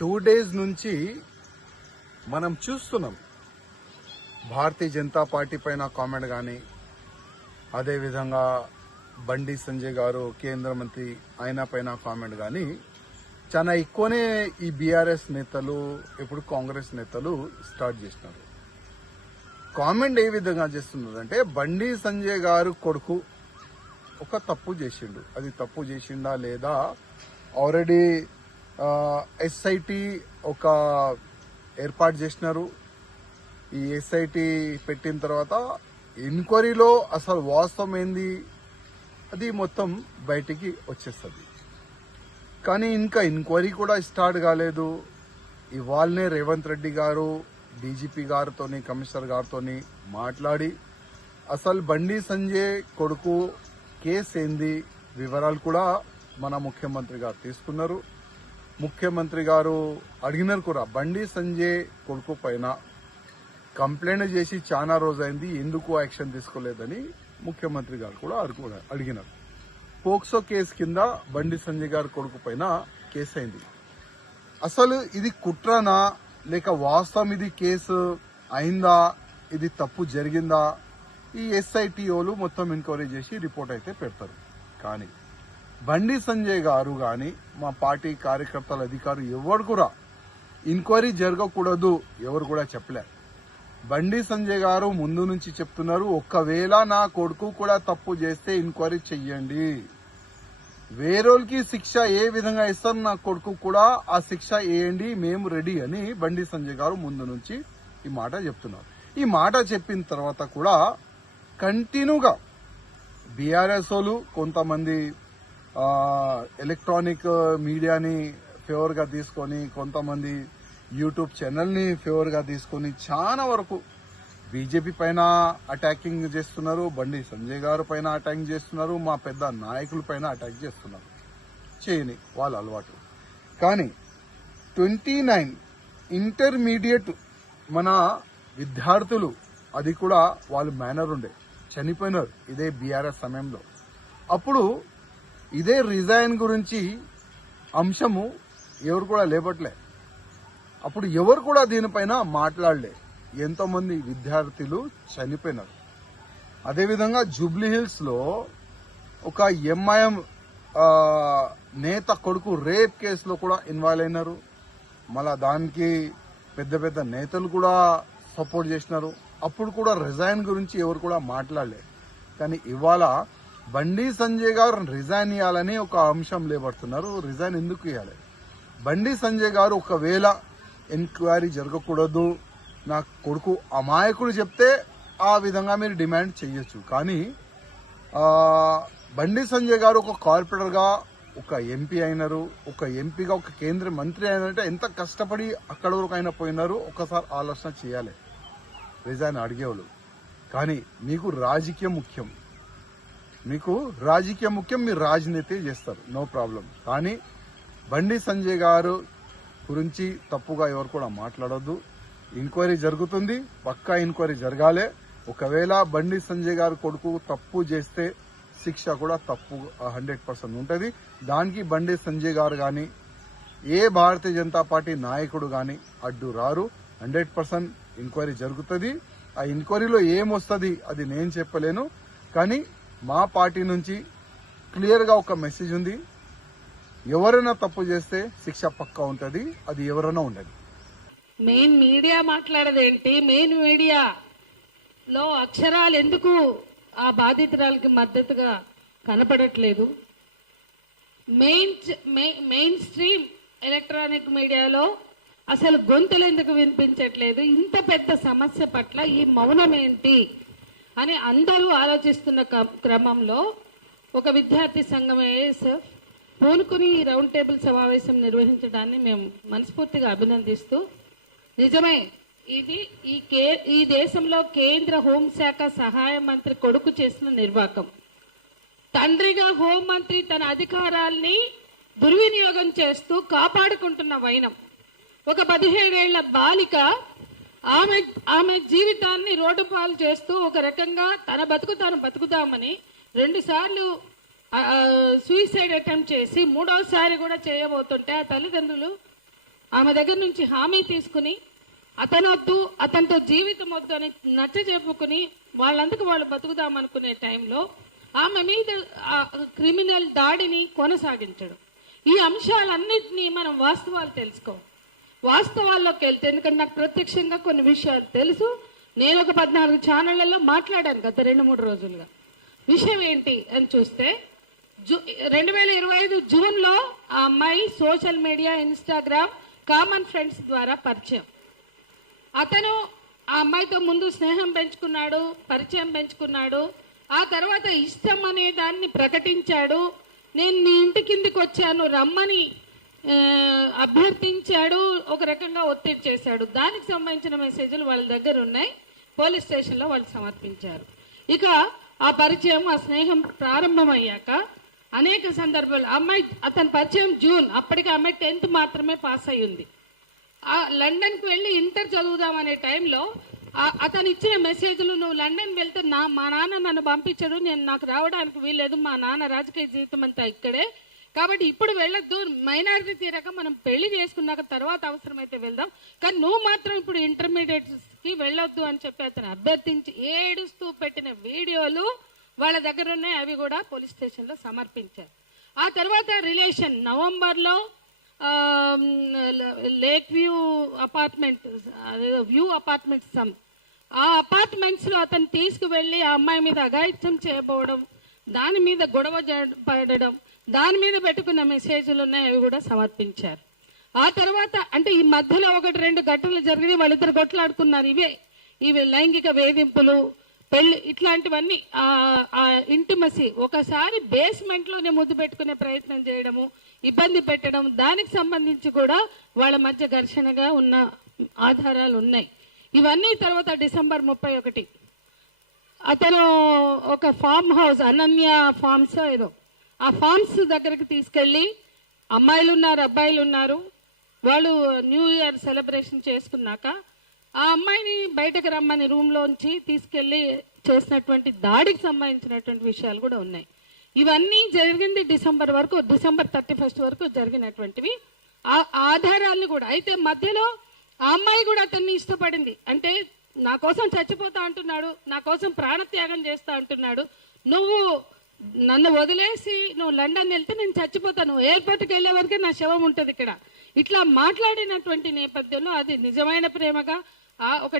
2 days నుంచి మనం చూస్తున్నాం భారతీయ జనతా పార్టీ పైన కామెంట్ కానీ, అదేవిధంగా బండి సంజయ్ గారు కేంద్ర మంత్రి ఆయన పైన కామెంట్ కానీ చాలా ఎక్కువనే ఈ బీఆర్ఎస్ నేతలు ఇప్పుడు కాంగ్రెస్ నేతలు స్టార్ట్ చేసినారు. కామెంట్ ఏ విధంగా చేస్తున్నారంటే, బండి సంజయ్ గారు కొడుకు ఒక తప్పు చేసిండు, అది తప్పు చేసిండా లేదా, ఆల్రెడీ ఎస్ఐటి ఒక ఏర్పాటు చేసినారు. ఈ ఎస్ఐటి పెట్టిన తర్వాత ఎంక్వైరీలో అసలు వాస్తవం ఏంది అది మొత్తం బయటికి వచ్చేస్తుంది. కానీ ఇంకా ఎంక్వైరీ కూడా స్టార్ట్ కాలేదు. ఇవాళనే రేవంత్ రెడ్డి గారు డీజీపీ గారితోని కమిషనర్ గారితోని మాట్లాడి అసలు బండి సంజయ్ కొడుకు కేసు ఏంది వివరాలు కూడా మన ముఖ్యమంత్రి గారు తీసుకున్నారు. ముఖ్యమంత్రి గారు అడిగినారు కూడా, బండి సంజయ్ కొడుకు పైన కంప్లైంట్ చేసి చాలా రోజైంది, ఎందుకు యాక్షన్ తీసుకోలేదని ముఖ్యమంత్రి గారు కూడా అడిగినారు. పోక్సో కేసు కింద బండి సంజయ్ గారి కొడుకు పైన కేసు అయింది. అసలు ఇది కుట్రనా లేక వాస్తవం ఇది కేసు అయిందా, ఇది తప్పు జరిగిందా, ఈ ఎస్ఐటిఓలు మొత్తం ఎంక్వైరీ చేసి రిపోర్ట్ అయితే పెడతారు. కానీ బండి సంజయ్ గారు గాని మా పార్టీ కార్యకర్తల అధికారులు ఎవరు కూడా ఎంక్వైరీ జరగకూడదు ఎవరు కూడా చెప్పలే. బండి సంజయ్ గారు ముందు నుంచి చెప్తున్నారు, ఒక్కవేళ నా కొడుకు కూడా తప్పు చేస్తే ఎంక్వైరీ చెయ్యండి, వేరేకి శిక్ష ఏ విధంగా ఇస్తారు నా కొడుకు కూడా ఆ శిక్ష వేయండి, మేము రెడీ అని బండి సంజయ్ గారు ముందు నుంచి ఈ మాట చెప్తున్నారు. ఈ మాట చెప్పిన తర్వాత కూడా కంటిన్యూగా బీఆర్ఎస్ వాళ్ళు కొంతమంది ఎలక్ట్రానిక్ మీడియాని ఫేవర్ గా తీసుకొని, కొంతమంది యూట్యూబ్ ఛానల్ ని ఫేవర్ గా తీసుకొని చాలా వరకు బీజేపీ పైన అటాకింగ్ చేస్తున్నారు, బండి సంజయ్ గారు పైన అటాకింగ్ చేస్తున్నారు, మా పెద్ద నాయకుల పైన అటాక్ చేస్తున్నారు. చేయని వాళ్ళ అలవాటు. కానీ 29 ఇంటర్మీడియట్ మన విద్యార్థులు, అది కూడా వాళ్ళు మేనర్ ఉండే చనిపోయినారు ఇదే బీఆర్ఎస్ సమయంలో. అప్పుడు ఇదే రిజైన్ గురించి అంశము ఎవరు కూడా లేపట్లే. అప్పుడు ఎవరు కూడా దీనిపైన మాట్లాడలే. ఎంతో మంది విద్యార్థులు చనిపోయినారు. అదేవిధంగా జూబ్లీ హిల్స్ లో ఒక ఎంఐఎం నేత కొడుకు రేప్ కేసులో కూడా ఇన్వాల్వ్ అయినారు. మళ్ళా దానికి పెద్ద పెద్ద నేతలు కూడా సపోర్ట్ చేసినారు. అప్పుడు కూడా రిజైన్ గురించి ఎవరు కూడా మాట్లాడలే. కానీ ఇవాళ బండి సంజయ్ గారు రిజైన్ ఇవ్వాలని ఒక అంశం లేబడుతున్నారు. రిజైన్ ఎందుకు ఇవ్వాలి? బండి సంజయ్ గారు ఒకవేళ ఎంక్వైరీ జరగకూడదు, నా కొడుకు అమాయకుడు చెప్తే ఆ విధంగా మీరు డిమాండ్ చేయొచ్చు. కానీ బండి సంజయ్ గారు ఒక కార్పొరేటర్ గా ఒక ఎంపీ అయినారు, ఒక ఎంపీగా ఒక కేంద్ర మంత్రి అయినంటే ఎంత కష్టపడి అక్కడ వరకు అయినా పోయినారు. ఒకసారి ఆలోచన చేయాలి రిజైన్ అడిగేవాళ్ళు. కానీ మీకు రాజకీయం ముఖ్యం, మీరు రాజనీతి చేస్తారు, నో ప్రాబ్లం. కానీ బండి సంజయ్ గారు గురించి తప్పుగా ఎవరు కూడా మాట్లాడొద్దు. ఎంక్వైరీ జరుగుతుంది, పక్కా ఎంక్వైరీ జరగాలి. ఒకవేళ బండి సంజయ్ గారు కొడుకు తప్పు చేస్తే శిక్ష కూడా తప్పు 100% ఉంటుంది. దానికి బండి సంజయ్ గారు గాని ఏ భారతీయ జనతా పార్టీ నాయకుడు గాని అడ్డు రారు. 100% ఎంక్వైరీ జరుగుతుంది. ఆ ఎంక్వైరీలో ఏమొస్తుంది అది నేను చెప్పలేను. కానీ మా పార్టీ నుంచి క్లియర్ గా ఒక మెసేజ్ ఉంది, ఎవరైనా తప్పు చేస్తే శిక్ష పక్కా ఉంటుంది, అది ఎవరైనా ఉండదు. Main media మాట్లాడదేంటి? మెయిన్ మీడియాలో అక్షరాలు ఎందుకు ఆ బాధితురాలకి మద్దతుగా కనపడట్లేదు? మెయిన్ స్ట్రీమ్ ఎలక్ట్రానిక్ మీడియాలో అసలు గొంతులు ఎందుకు వినిపించట్లేదు? ఇంత పెద్ద సమస్య పట్ల ఈ మౌనం ఏంటి అని అందరూ ఆలోచిస్తున్న క్రమంలో ఒక విద్యార్థి సంఘం ఏఎస్ఎఫ్ పూనుకుని రౌండ్ టేబుల్ సమావేశం నిర్వహించడాన్ని మేము మనస్ఫూర్తిగా అభినందిస్తూ, నిజమే ఇది ఈ దేశంలో కేంద్ర హోంశాఖ సహాయ మంత్రి కొడుకు చేసిన నిర్వాకం. తండ్రిగా హోంమంత్రి తన అధికారాల్ని దుర్వినియోగం చేస్తూ కాపాడుకుంటున్న వైనం. ఒక 17 ఏళ్ల బాలిక ఆమె జీవితాన్ని రోడ్డు పాలు చేస్తూ ఒక రకంగా తన బతుకు తాను బతుకుదామని 2 సార్లు సూసైడ్ అటెంప్ట్ చేసి 3వసారి కూడా చేయబోతుంటే ఆ తల్లిదండ్రులు ఆమె దగ్గర నుంచి హామీ తీసుకుని అతనొద్దు, అతనితో జీవితం వద్దు అని నచ్చ చెప్పుకుని వాళ్ళందుకు వాళ్ళు బతుకుదామనుకునే టైంలో ఆమె మీద క్రిమినల్ దాడిని కొనసాగించడం. ఈ అంశాలన్నింటినీ మనం వాస్తవాలు తెలుసుకోవాలి. వాస్తవాల్లోకి వెళ్తే, ఎందుకంటే నాకు ప్రత్యక్షంగా కొన్ని విషయాలు తెలుసు. నేను ఒక 14 ఛానళ్లలో మాట్లాడాను గత 2-3 రోజులుగా. విషయం ఏంటి అని చూస్తే 2025 జూన్లో ఆ అమ్మాయి social media, Instagram, common friends ద్వారా పరిచయం. అతను ఆ అమ్మాయితో ముందు స్నేహం పెంచుకున్నాడు, పరిచయం పెంచుకున్నాడు. ఆ తర్వాత ఇష్టం అనే దాన్ని ప్రకటించాడు. నేను నీ ఇంటి కిందికి వచ్చాను రమ్మని అభ్యర్థించాడు. ఒక రకంగా ఒత్తిడి చేశాడు. దానికి సంబంధించిన మెసేజ్లు వాళ్ళ దగ్గర ఉన్నాయి. పోలీస్ స్టేషన్లో వాళ్ళు సమర్పించారు. ఇక ఆ పరిచయం, ఆ స్నేహం ప్రారంభమయ్యాక అనేక సందర్భాలు అతని పరిచయం జూన్, అప్పటికి అమ్మాయి 10th మాత్రమే పాస్ అయి ఉంది. లండన్కి వెళ్ళి ఇంటర్ చదువుదామనే టైంలో అతను ఇచ్చిన మెసేజ్లు, నువ్వు లండన్ వెళ్తే మా నాన్న నన్ను పంపించడు, నాకు రావడానికి వీల్లేదు, మా నాన్న రాజకీయ జీవితం అంతా ఇక్కడే, కాబట్టి ఇప్పుడు వెళ్ళొద్దు, మైనారిటీ తీరాక మనం పెళ్లి చేసుకున్నాక తర్వాత అవసరమైతే వెళ్దాం, కానీ నువ్వు మాత్రం ఇప్పుడు ఇంటర్మీడియట్కి వెళ్ళొద్దు అని చెప్పి అతను అభ్యర్థించి ఏడుస్తూ పెట్టిన వీడియోలు వాళ్ళ దగ్గర ఉన్నాయి. అవి కూడా పోలీస్ స్టేషన్లో సమర్పించారు. ఆ తర్వాత రిలేషన్ నవంబర్లో లేక్ వ్యూ అపార్ట్మెంట్స్ ఆ అపార్ట్మెంట్స్లో అతను తీసుకువెళ్ళి ఆ అమ్మాయి మీద అఘాయిత్యం చేయబోవడం, దాని మీద గొడవ పడడం, దాని మీద పెట్టుకున్న మెసేజ్లు ఉన్నాయి. అవి కూడా సమర్పించారు. ఆ తర్వాత అంటే ఈ మధ్యలో 1-2 ఘటనలు జరిగినాయి. వాళ్ళిద్దరు కొట్లాడుకున్నారు. ఇవి లైంగిక వేధింపులు, పెళ్లి, ఇట్లాంటివన్నీ ఇంటిమసీ. ఒకసారి బేస్మెంట్లోనే ముద్దు పెట్టుకునే ప్రయత్నం చేయడము, ఇబ్బంది పెట్టడం, దానికి సంబంధించి కూడా వాళ్ళ మధ్య ఘర్షణగా ఉన్న ఆధారాలు ఉన్నాయి. ఇవన్నీ తర్వాత డిసెంబర్ 31 అతను ఒక ఫామ్ హౌస్, అనన్య ఫార్మ్స్ ఏదో, ఆ ఫార్మ్స్ దగ్గరికి తీసుకెళ్లి అమ్మాయిలు ఉన్నారు, అబ్బాయిలు ఉన్నారు. వాళ్ళు న్యూ ఇయర్ సెలబ్రేషన్ చేసుకున్నాక ఆ అమ్మాయిని బయటకు రమ్మని రూమ్లోంచి తీసుకెళ్లి చేసినటువంటి దాడికి సంబంధించినటువంటి విషయాలు కూడా ఉన్నాయి. ఇవన్నీ జరిగింది డిసెంబర్ 31 వరకు జరిగినటువంటివి. ఆ ఆధారాలను కూడా, అయితే మధ్యలో ఆ అమ్మాయి కూడా అతన్ని ఇష్టపడింది. అంటే నా కోసం చచ్చిపోతా అంటున్నాడు, నా కోసం ప్రాణత్యాగం చేస్తా అంటున్నాడు, నువ్వు నన్ను వదిలేసి నువ్వు లండన్ వెళ్తే నేను చచ్చిపోతాను, ఎయిర్పోర్ట్కి వెళ్లే వరకే నా శవం ఉంటుంది ఇక్కడ, ఇట్లా మాట్లాడినటువంటి నేపథ్యంలో అది నిజమైన ప్రేమగా ఒక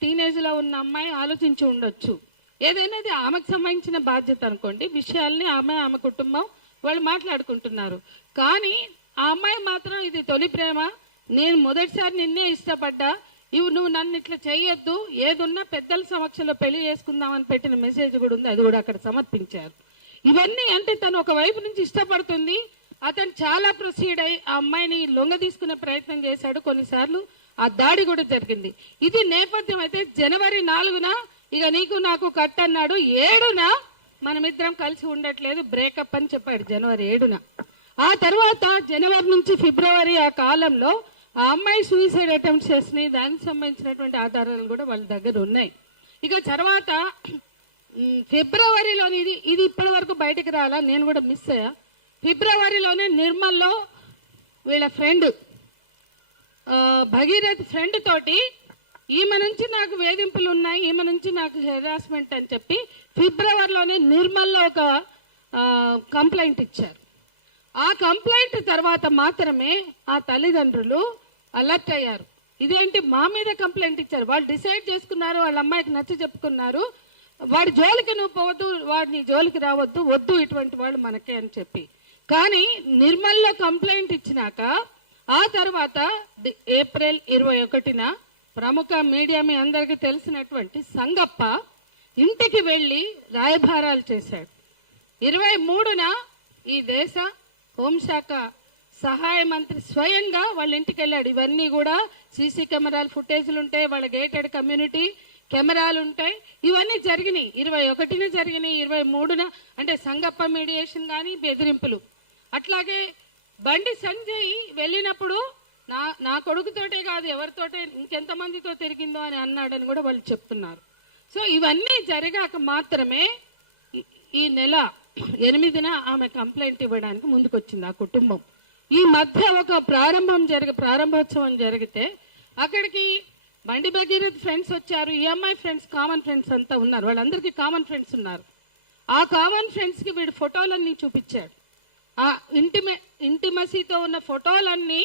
టీనేజ్ లో ఉన్న అమ్మాయి ఆలోచించి ఉండొచ్చు. ఏదైనా ఆమెకు సంబంధించిన బాధ్యత అనుకోండి. విషయాల్ని ఆమె కుటుంబం వాళ్ళు మాట్లాడుకుంటున్నారు. కానీ ఆ అమ్మాయి మాత్రం ఇది తొలి ప్రేమ, నేను మొదటిసారి నిన్నే ఇష్టపడ్డా, నువ్వు నన్ను ఇట్లా చెయ్యొద్దు, ఏదున్నా పెద్దల సమక్షంలో పెళ్లి చేసుకుందామని పెట్టిన మెసేజ్ కూడా ఉంది. అది కూడా అక్కడ సమర్పించారు. ఇవన్నీ అంటే తను ఒక వైపు నుంచి ఇష్టపడుతుంది, అతను చాలా ప్రొసీడ్ అయి ఆ అమ్మాయిని లొంగ తీసుకునే ప్రయత్నం చేశాడు. కొన్నిసార్లు ఆ దాడి కూడా జరిగింది. ఇది నేపథ్యం. అయితే జనవరి 4న ఇక నీకు నాకు కట్ అన్నాడు. 7న మనమిద్దరం కలిసి ఉండట్లేదు, బ్రేకప్ అని చెప్పాడు జనవరి 7న. ఆ తర్వాత జనవరి నుంచి ఫిబ్రవరి ఆ కాలంలో ఆ అమ్మాయి సూసైడ్ అటెంప్ట్స్ చేసినాయి. దానికి సంబంధించినటువంటి ఆధారాలు కూడా వాళ్ళ దగ్గర ఉన్నాయి. ఇక తర్వాత ఫిబ్రవరిలోని ఇది ఇప్పటి వరకు బయటకు రాలా, నేను కూడా మిస్ అయ్యా. ఫిబ్రవరిలోనే నిర్మల్లో వీళ్ళ ఫ్రెండ్ భగీరథ్ ఫ్రెండ్ తోటి ఈమె నుంచి నాకు వేధింపులు ఉన్నాయి, ఈమె నుంచి నాకు హెరాస్మెంట్ అని చెప్పి ఫిబ్రవరిలోనే నిర్మల్లో ఒక కంప్లైంట్ ఇచ్చారు. ఆ కంప్లైంట్ తర్వాత మాత్రమే ఆ తల్లిదండ్రులు అలర్ట్ అయ్యారు. ఇదేంటి మా మీద కంప్లైంట్ ఇచ్చారు, వాళ్ళు డిసైడ్ చేసుకున్నారు, వాళ్ళ అమ్మాయికి నచ్చ చెప్పుకున్నారు, వాడి జోలికి నువ్వు పోవద్దు, వాడిని జోలికి రావద్దు, వద్దు ఇటువంటి వాళ్ళు మనకే అని చెప్పి. కానీ నిర్మల్లో కంప్లైంట్ ఇచ్చినాక ఆ తర్వాత ఏప్రిల్ 21న ప్రముఖ మీడియా మీ అందరికీ తెలిసినటువంటి సంగప్ప ఇంటికి వెళ్లి రాయబారాలు చేశాడు. 23న ఈ దేశ హోంశాఖ సహాయ మంత్రి స్వయంగా వాళ్ళ ఇంటికి వెళ్ళాడు. ఇవన్నీ కూడా సీసీ కెమెరాలు ఫుటేజ్లు ఉంటాయి, వాళ్ళ గేటెడ్ కమ్యూనిటీ కెమెరాలు ఉంటాయి. ఇవన్నీ జరిగినాయి. 21న జరిగినాయి, 23న అంటే సంగప్ప మీడియేషన్ కానీ బెదిరింపులు. అట్లాగే బండి సంజయ్ వెళ్ళినప్పుడు నా కొడుకుతోటే కాదు ఎవరితోటే ఇంకెంతమందితో తిరిగిందో అని అన్నాడని కూడా వాళ్ళు చెప్తున్నారు. సో ఇవన్నీ జరిగాక మాత్రమే ఈ నెల 8న ఆమె కంప్లైంట్ ఇవ్వడానికి ముందుకొచ్చింది ఆ కుటుంబం. ఈ మధ్య ఒక ప్రారంభోత్సవం జరిగితే అక్కడికి బండి భగీరథ్ ఫ్రెండ్స్ వచ్చారు, ఈఎంఐ ఫ్రెండ్స్, కామన్ ఫ్రెండ్స్ అంతా ఉన్నారు. వాళ్ళందరికీ కామన్ ఫ్రెండ్స్ ఉన్నారు. ఆ కామన్ ఫ్రెండ్స్ కి వీడు ఫోటోలన్నీ చూపించాడు. ఆ ఇంటిమసీతో ఉన్న ఫోటోలన్నీ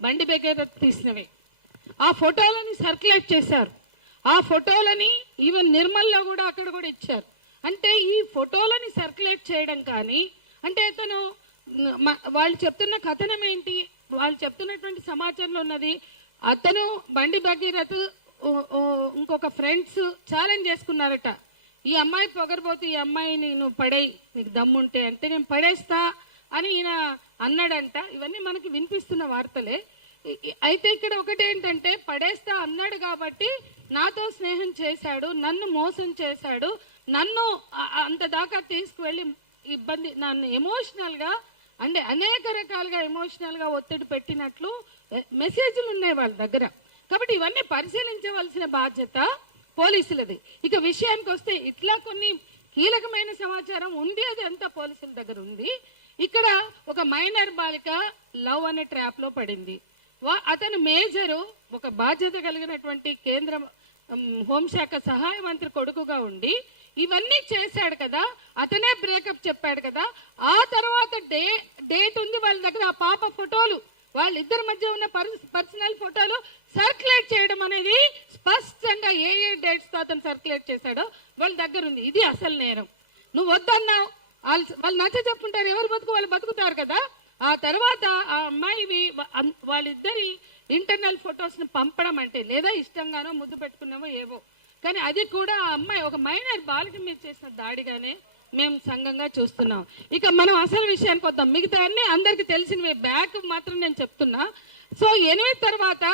బండి భగీరథ్ తీసినవే. ఆ ఫోటోలని సర్క్యులేట్ చేశారు. ఆ ఫోటోలని ఈవెన్ నిర్మల్లో కూడా అక్కడ కూడా ఇచ్చారు. అంటే ఈ ఫోటోలని సర్క్యులేట్ చేయడం కానీ, అంటే అతను వాళ్ళు చెప్తున్న కథనం ఏంటి, వాళ్ళు చెప్తున్నటువంటి సమాచారంలో ఉన్నది, అతను బండి భగీరథ్ ఇంకొక ఫ్రెండ్స్ ఛాలెంజ్ చేసుకున్నారట. ఈ అమ్మాయి పొగరబోతు, ఈ అమ్మాయిని నువ్వు పడేయి, నీకు దమ్ముంటే అంటే నేను పడేస్తా అని ఈయన అన్నాడంట. ఇవన్నీ మనకి వినిపిస్తున్న వార్తలే. అయితే ఇక్కడ ఒకటేంటంటే, పడేస్తా అన్నాడు కాబట్టి నాతో స్నేహం చేశాడు, నన్ను మోసం చేశాడు, నన్ను అంత దాకా తీసుకువెళ్ళి ఇబ్బంది, నన్ను ఎమోషనల్ గా అంటే అనేక రకాలుగా ఎమోషనల్ గా ఒత్తిడి పెట్టినట్లు మెసేజ్లు ఉన్నాయి వాళ్ళ దగ్గర. కాబట్టి ఇవన్నీ పరిశీలించవలసిన బాధ్యత పోలీసులది. ఇక విషయానికి వస్తే ఇట్లా కొన్ని కీలకమైన సమాచారం ఉంది, అది అంతా పోలీసుల దగ్గర ఉంది. ఇక్కడ ఒక మైనర్ బాలిక లవ్ అనే ట్రాప్ లో పడింది. అతను మేజరు, ఒక బాధ్యత కలిగినటువంటి కేంద్ర హోంశాఖ సహాయ మంత్రి కొడుకుగా ఉండి ఇవన్నీ చేశాడు కదా, అతనే బ్రేకప్ చెప్పాడు కదా. ఆ తర్వాత డేట్ ఉంది వాళ్ళ దగ్గర, ఆ పాప ఫోటోలు, వాళ్ళిద్దరి మధ్య ఉన్న పర్సనల్ ఫోటోలు సర్క్యులేట్ చేయడం అనేది స్పష్టంగా ఏ డేట్స్ తో అతను సర్క్యులేట్ చేశాడో వాళ్ళ దగ్గర ఉంది. ఇది అసలు నేరం. నువ్వు వద్దన్నావు, వాళ్ళు నచ్చ చెప్పుంటారు, ఎవరు బతుకు వాళ్ళు బతుకుతారు కదా. ఆ తర్వాత ఆ అమ్మాయి వాళ్ళిద్దరి ఇంటర్నల్ ఫొటోస్ ని పంపడం అంటే, లేదా ఇష్టంగానో ముద్దు పెట్టుకున్నామో ఏవో, కానీ అది కూడా ఆ అమ్మాయి ఒక మైనర్ బాలిక మీద చేసిన దాడిగానే మేము సంఘంగా చూస్తున్నాం. ఇక మనం అసలు విషయానికి వద్దాం. మిగతా అన్ని అందరికి తెలిసినవే, బ్యాక్ మాత్రం నేను చెప్తున్నా. సో 8 తర్వాత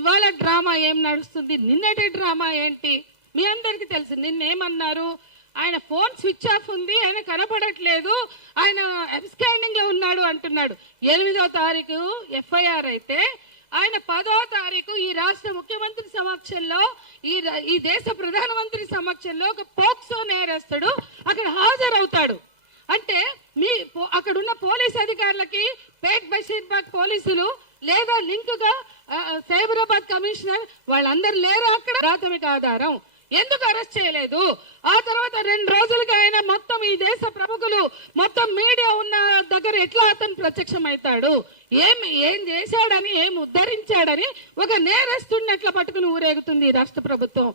ఇవాళ డ్రామా ఏం నడుస్తుంది, నిన్నటి డ్రామా ఏంటి మీ అందరికి తెలుసు. నిన్నేమన్నారు, ఆయన ఫోన్ స్విచ్ ఆఫ్ ఉంది, ఆయన కనపడట్లేదు, ఆయన అబ్స్కాండింగ్ లో ఉన్నాడు అంటున్నాడు. 8వ తారీఖు ఎఫ్ఐఆర్ అయితే ఆయన 10వ తారీఖు ఈ రాష్ట్ర ముఖ్యమంత్రి సమక్షంలో, ఈ దేశ ప్రధానమంత్రి సమక్షంలో ఒక పోక్సో నేరస్తుడు అక్కడ హాజరవుతాడు. అంటే అక్కడున్న పోలీస్ అధికారులకి పేట్ బషీర్బాగ్ పోలీసులు లేదా లింక్ గా సైబరాబాద్ కమిషనర్ వాళ్ళందరూ లేరు అక్కడ. ప్రాథమిక ఆధారం ఎందుకు అరెస్ట్ చేయలేదు? ఆ తర్వాత 2 రోజులుగా ఆయన మొత్తం ఈ దేశ ప్రముఖులు మొత్తం మీడియా ఉన్న దగ్గర ఎట్లా అతను ప్రత్యక్షం అవుతాడు, ఏం చేశాడని, ఏం ఉద్ధరించాడని ఒక నేరస్తుడిని ఎట్లా పట్టుకుని ఊరేగుతుంది రాష్ట్ర ప్రభుత్వం?